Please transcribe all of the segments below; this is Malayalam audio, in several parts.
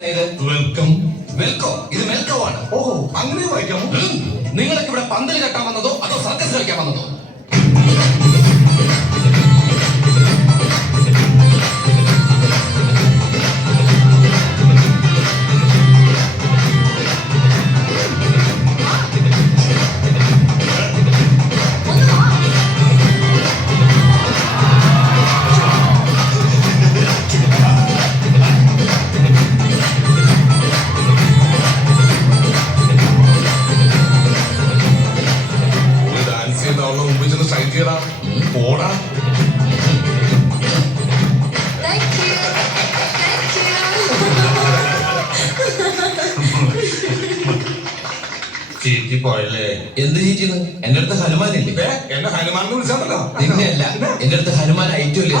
വെൽക്കം. വെൽക്കോ, ഇത് മെൽക്കോ ആണ്. ഓഹോ, അങ്ങനെ വായിക്കാമോ? നിങ്ങളൊക്കെ ഇവിടെ പന്തൽ കെട്ടാൻ വന്നതോ അതോ സർക്കസ് കളിക്കാൻ വന്നതോ? പോടാ. ചീറ്റി പോയല്ലേ? എന്ത് ചീറ്റിന്ന്? എന്റെ അടുത്ത് ഹനുമാനില്ലേ? എന്നെ ഹനുമാൻ വിളിച്ചാണല്ലോ. നിന്നെയല്ല, എന്റെ അടുത്ത് ഹനുമാൻ ഐറ്റമില്ലേ?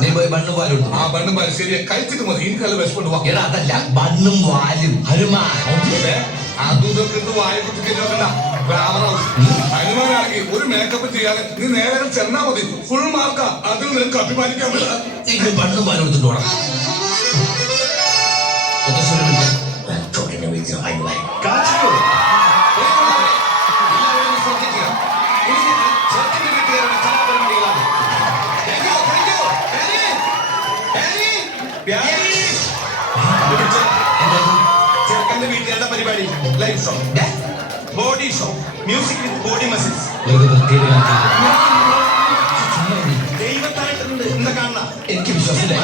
നീ പോയി ബണ്ണും പാലും എടുത്തു. ആ ബണ്ണും പാലും ശരിയാ, കഴിച്ചിട്ട് മതി. എനിക്കല്ല വിശപ്പുണ്ട്. എടാ അതല്ല, ബണ്ണും വാലും ഹനുമാൻ. അതും ഇതൊക്കെ വായ കുത്തിക്കണ്ട. ഹനുമാനാണെങ്കിൽ ഒരു മേക്കപ്പ് ചെയ്യാതെ നീ നേരെ ചെന്നാ മതി. ഫുൾ മാർക്കാ. അതിൽ നിനക്ക് അഭിമാനിക്കാൻ പറ്റില്ല. ബണ്ണും പാലും എടുത്തിട്ട് വേണം. ചെറുക്കന്റെ വീട്ടുകാരുടെ പരിപാടി live show, body show, music with body muscles. ദൈവത്തായിട്ടുണ്ട് എന്താ കാണുന്ന? എനിക്ക് വിശ്വാസമില്ല.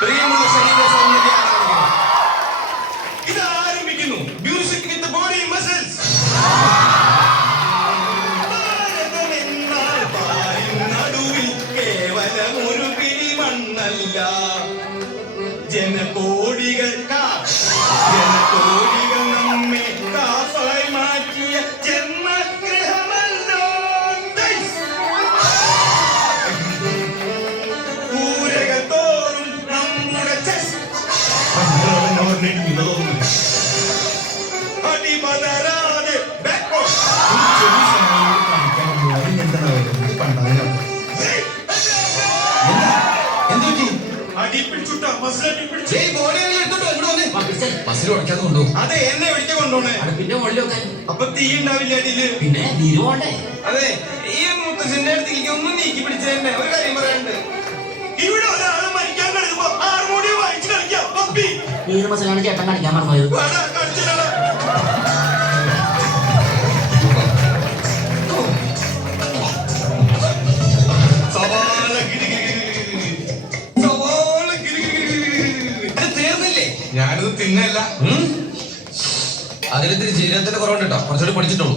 പ്രിയമുള്ള ശരീര സൗന്ദര്യ ഇത് ആരംഭിക്കുന്നു. Music with body muscles. നടുവിൽ കേവലം ഒരു പിടി മണ്ണല്ല, ജനകോടികൾ നമ്മെ കാഫായി മാറ്റിയ ജന്മഗ്രഹമല്ലോ. ൂരകൾ തോറും നമ്മുടെ അടിമതരാതെ അടിപ്പിടിച്ചുട്ടാ മസിലടി പിടിച്ചു. അതെ, എന്നെ ഒഴിച്ചു കൊണ്ടോണേ. പിന്നെ മുകളിലൊക്കെ അപ്പൊ തീ ഉണ്ടാവില്ല അടിയില്. പിന്നെ നീരുപോണ്ടേ? അതെ, ഈ മുത്തശ്ശന്റെ അടുത്തേക്ക് ഒന്നും നീക്കി പിടിച്ച തന്നെ ഒരു കാര്യം പറയാനുണ്ട്. ഇവിടെ ഒരാള് മരിക്കാൻ കിടക്കുമ്പോ ഹാർമോണിയം വായിച്ചു കളിക്കാം. നീര് മസാലാണ് ചേട്ടൻ കളിക്കാൻ പറഞ്ഞത്. ഞാനിത് തിന്നല്ല. അതിലിത്തിരി ജീരകത്തിന്റെ കുറവുണ്ട് കേട്ടോ, കുറച്ചുകൂടി പിടിച്ചിട്ടുള്ളൂ.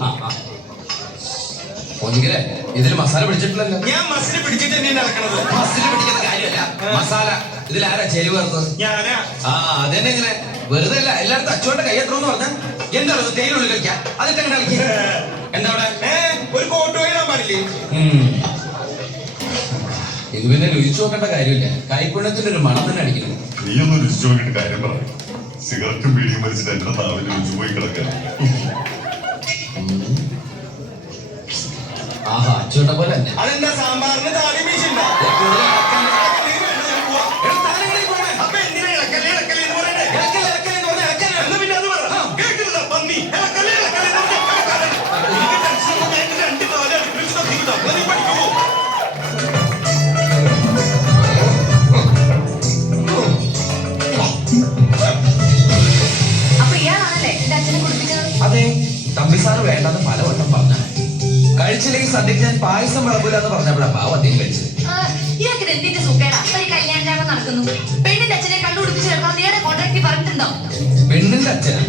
ഒന്നിക്കലേ ഇതിൽ മസാല പിടിച്ചിട്ടില്ലല്ലോ. ഞാൻ മസിൽ പിടിച്ചിട്ട് തന്നെയാണ് നടക്കണത്. മസിൽ പിടിക്കുന്ന കാര്യമല്ല, മസാല. ഇതിലാരാ ചേരുവ ചേർത്തത്? ഞാനാ. ആ അതന്നെ. ഇങ്ങനെ വെറുതെ അല്ല, എല്ലായിടത്തും അച്ചുകൊണ്ട് കൈയ്യത്രന്ന് പറഞ്ഞാൽ എന്താണ് തേയിലുള്ളിൽ കളിക്കാം. അതിട്ട് അങ്ങനെ കളിക്കുക. എന്താ അവിടെ ഒരു കോട്ട് പോയിടാൻ പാടില്ലേ? ഇത് പിന്നെ രുചിച്ചു നോക്കേണ്ട കാര്യമില്ല, കൈപ്പുണ്യത്തിന്റെ ഒരു മണം തന്നെ അടിക്കുന്നു. നീയൊന്ന് രുചിച്ചു നോക്കിയിട്ട് കാര്യം പറ. സിഗരറ്റും ബീഡിയും മരിച്ചിട്ട് എന്റെ നാവിൽ രുചി പോയി കിടക്കാൻ. ആഹാ, അച്ചുകൊണ്ട പോലെ തന്നെ. അതെന്താ സാമ്പാറിന് താടി മീശുണ്ടോ? അപ്പൊ എന്തിനാ ഇളക്കല്ലേ ഇളക്കല്ലേ എന്ന് പറയണേ? എന്നാ പിന്നെ അത് പറ. കേട്ടില്ല പന്നി. രണ്ട് കാലം പഠിക്കുമോ? അതെ, തമ്പിസാറ് വേണ്ടെന്ന് പലവട്ടം പറഞ്ഞ കഴിച്ചില്ലെങ്കിൽ സദ്യക്ക് ഞാൻ പായസം വിളമ്പില്ല എന്ന് പറഞ്ഞപ്പോഴാ പാവം അദ്ദേഹം കഴിച്ചത്. പെണ്ണിന്റെ അച്ഛനാ?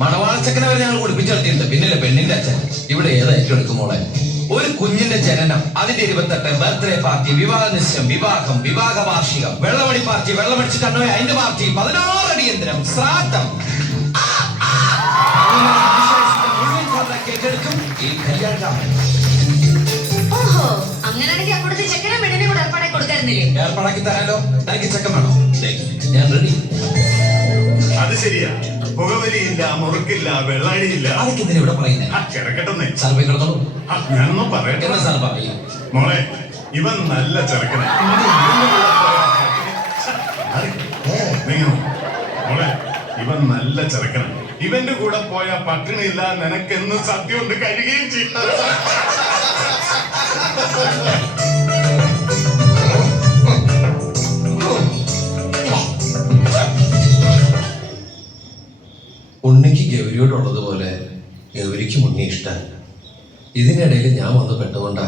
മണവാളച്ചക്കനെ വരെ ഞങ്ങൾ കുടിപ്പിച്ചെടുത്തിട്ടുണ്ട്, പിന്നില്ല പെണ്ണിന്റെ അച്ഛൻ. ഇവിടെ ഏതാ ഏറ്റവും എടുക്കുമോളെ? ഒരു കുഞ്ഞിന്റെ ജനനം, അതിന്റെ 28 ബർത്ത്ഡേ പാർട്ടി, വിവാഹ നിശ്ചയം, വിവാഹം, വിവാഹ വാർഷികം, വെള്ളമണി പാർട്ടി, വെള്ളമടിച്ച് കണ്ണുപോയി അതിന്റെ പാർട്ടി, 16 അടിയന്തരം, ശ്രാദ്ധം. കേക്കെടുക്കും ഈ കല്യാണം. ഏർപ്പാടാക്കി തരാലോ. തനിക്ക് ചെക്കൻ വേണോ? ഞാൻ റെഡി. അത് ശരിയാ. പുകവലിയില്ല, മുറുക്കില്ല, വെള്ളാടിയില്ല. അതൊക്കെ എന്തിനാ ഇവിടെ പറയുന്നത്? കിടക്കട്ടെ സാർ പോയി കിടന്നോളൂ. ഞാനൊന്നും പറയട്ടെ. എന്നാ സാർ പറയും? മോളെ, ഇവൻ നല്ല ചെറുക്കനാ. ഇവൻ നല്ല ചെറുക്കനാണ്. ഇവന്റെ കൂടെ പോയ പട്ടിണിയില്ല, നിനക്കെന്നും സത്യം കൊണ്ട് കഴിയുകയും ചെയ്യും. ഉണ്ണിക്ക് ഗൗരിയോടുള്ളതുപോലെ ഗൗരിക്ക് ഉണ്ണി ഇഷ്ടമാണ്. ഇതിനിടയിൽ ഞാൻ വന്ന് പെട്ടുകൊണ്ടാ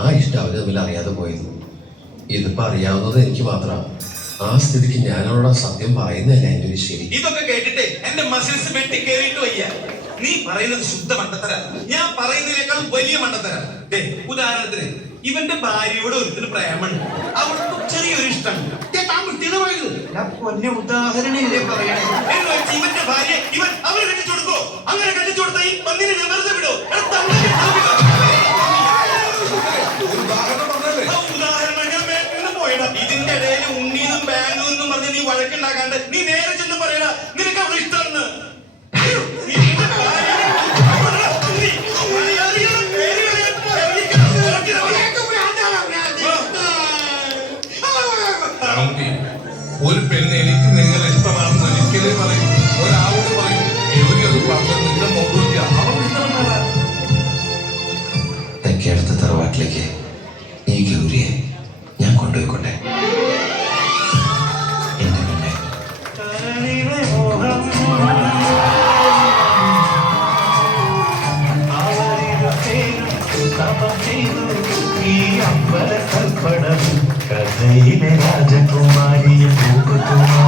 ആ ഇഷ്ടം അവര് തമ്മിൽ അറിയാതെ പോയത്. ഇതിപ്പോ അറിയാവുന്നത് എനിക്ക് മാത്രമാണ്. ആ സ്ഥിതിക്ക് ഞാനവളോട് സത്യം പറയുന്നതല്ല എന്റെ ഒരു ശരി. ഇതൊക്കെ കേട്ടിട്ട് എന്റെ മസിൽസ് വെട്ടി കേറിയിട്ട് വയ്യ. നീ പറയുന്നത് ശുദ്ധ മണ്ടത്തര, ഞാൻ പറയുന്നതിനേക്കാൾ വലിയ മണ്ടത്തര. ഉദാഹരണത്തിന് ഇവന്റെ ഭാര്യയോട് ഒരുത്തിന് പ്രേമുണ്ട്, അവൾക്ക് ചെറിയൊരു ഇഷ്ടം. ഉദാഹരണല്ലേ പറയണേ. ഇവന്റെ ഭാര്യ ഇവൻ അവര് കെട്ടിച്ചു കൊടുക്കോ? അങ്ങനെ കെട്ടിച്ചു കൊടുത്ത ഈ പന്നിനെ ഞാൻ വെറുതെ വിടോ? ഉദാഹരണം ഞാൻ മേട്ടിന് പോയടാ. ഇതിന്റെ ഇടയിൽ ഉണ്ണീന്നും ബാംഗ്ലൂരിന്നും പറഞ്ഞ് നീ വഴക്കുണ്ടാക്കാണ്ട് നീ നേരെ ചെന്ന് പറയടാ നിനക്ക് അവളെ ഇഷ്ടമെന്ന്. ഒരു പെണ്ണ് എനിക്ക് നിങ്ങൾ ഇഷ്ടമാണെന്ന് ഒരിക്കലേ പറയും, ഒരാളോട് പറയും. എവരത് പറഞ്ഞ നിന്റെ മുകളിൽ അവൻ ഇഷ്ടമല്ല. തെക്കേടത്തെ തറവാട്ടിലേക്ക് ഈ ഗൗരിയെ ഞാൻ കൊണ്ടുപോയിക്കോട്ടെ. എന്റെ പെണ്ണെ കഥയിലെ രാജകുമാരിയെ പോകുമാ